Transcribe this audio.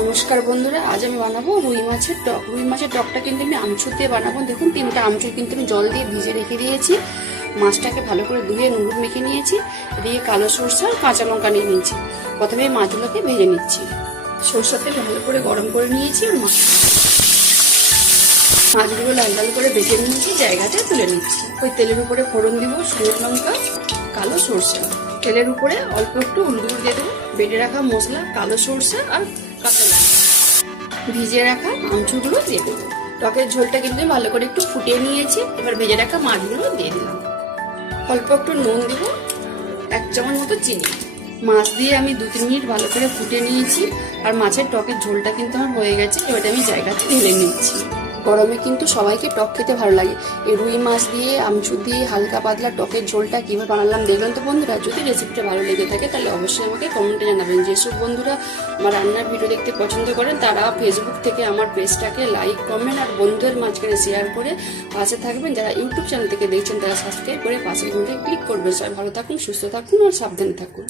নমস্কার বন্ধুরা, আজ আমি বানাবো রুই মাছের টক। রুই মাছের টকটা কিন্তু আমি আমচুর দিয়ে বানাবো। দেখুন, 3টা আমচুর কিন্তু আমি জল দিয়ে ভিজে রেখে দিয়েছি। মাছটাকে ভালো করে ধুয়ে নুন মেখে নিয়েছি, দিয়ে কালো সরষে আর কাঁচা লঙ্কা নিয়ে নিয়েছি। প্রথমে মাছগুলোকে ভেজে নিচ্ছি। সরষের তেল ভালো করে গরম করে নিয়েছি আর মাছগুলো লাল লাল করে ভেজে নিয়েছি, জায়গাতে তুলে নিচ্ছি। ওই তেলের উপরে ফোড়ন দিব শুকনো লঙ্কা, কালো সরষে। তেলের উপরে অল্প একটু হলুদ গুঁড়ো দিয়ে দেবো, বেটে রাখা মশলা, কালো সরষে আর কাঁচা লঙ্কা, ভিজে রাখা আমচুরগুলো দিয়ে দেবো। টকের ঝোলটা কিন্তু ভালো করে একটু ফুটিয়ে নিয়েছি। এবার ভেজে রাখা মাছগুলো দিয়ে দিলাম। অল্প একটু নুন দিব, 1 চামচ মতো চিনি। মাছ দিয়ে আমি 2-3 মিনিট ভালো করে ফুটিয়ে নিয়েছি আর মাছের টকের ঝোলটা কিন্তু আমার হয়ে গেছে। এবার আমি জায়গাতে ঢেলে নিচ্ছি। গরমে কিন্তু সবাইকে টক খেতে ভালো লাগে। এই রুই মাছ দিয়ে আমচুর দিয়ে হালকা পাতলা টকের ঝোলটা কীভাবে বানালাম দেখলেন তো বন্ধুরা। যদি রেসিপিটা ভালো লেগে থাকে তাহলে অবশ্যই আমাকে কমেন্টে জানাবেন। যেসব বন্ধুরা আমার রান্নার ভিডিও দেখতে পছন্দ করেন তারা ফেসবুক থেকে আমার পেজটাকে লাইক, কমেন্ট আর বন্ধুদের মাঝখানে শেয়ার করে পাশে থাকবেন। যারা ইউটিউব চ্যানেল থেকে দেখছেন তারা সাবস্ক্রাইব করে পাশের ঘন্টায় ক্লিক করবেন। সবাই ভালো থাকুন, সুস্থ থাকুন আর সাবধানে থাকুন।